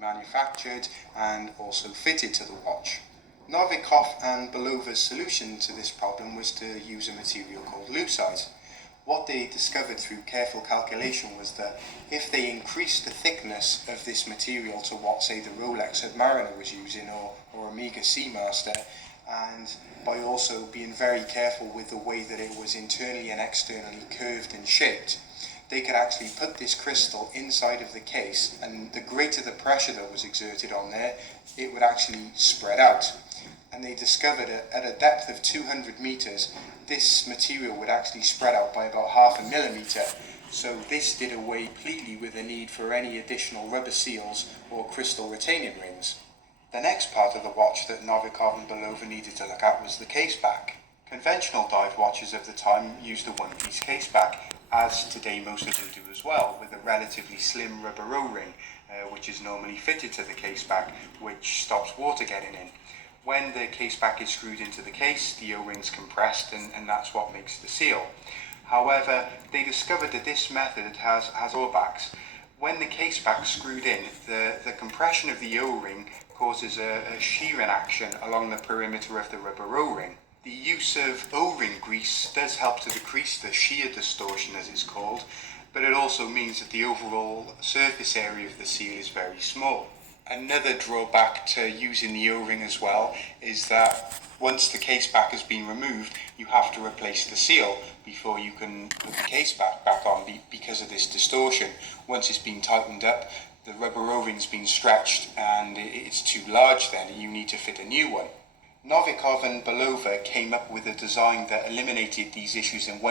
manufactured and also fitted to the watch. Novikov and Belova's solution to this problem was to use a material called lucite. What they discovered through careful calculation was that if they increased the thickness of this material to what, say, the Rolex Submariner was using, or Omega Seamaster, and by also being very careful with the way that it was internally and externally curved and shaped, they could actually put this crystal inside of the case, and the greater the pressure that was exerted on there, it would actually spread out. And they discovered at a depth of 200 meters, this material would actually spread out by about 0.5 millimeter. So this did away completely with the need for any additional rubber seals or crystal retaining rings. The next part of the watch that Novikov and Belova needed to look at was the case back. Conventional dive watches of the time used a one-piece case back, as today most of them do as well, with a relatively slim rubber O-ring, which is normally fitted to the case back, which stops water getting in. When the case back is screwed into the case, the O-ring's compressed, and that's what makes the seal. However, they discovered that this method has drawbacks. When the case back's screwed in, the compression of the O-ring causes a shearing action along the perimeter of the rubber O-ring. The use of O-ring grease does help to decrease the shear distortion, as it's called, but it also means that the overall surface area of the seal is very small. Another drawback to using the O-ring as well is that once the case back has been removed, you have to replace the seal before you can put the case back on because of this distortion. Once it's been tightened up, the rubber O-ring's been stretched and it's too large then, and you need to fit a new one. Novikov and Belova came up with a design that eliminated these issues and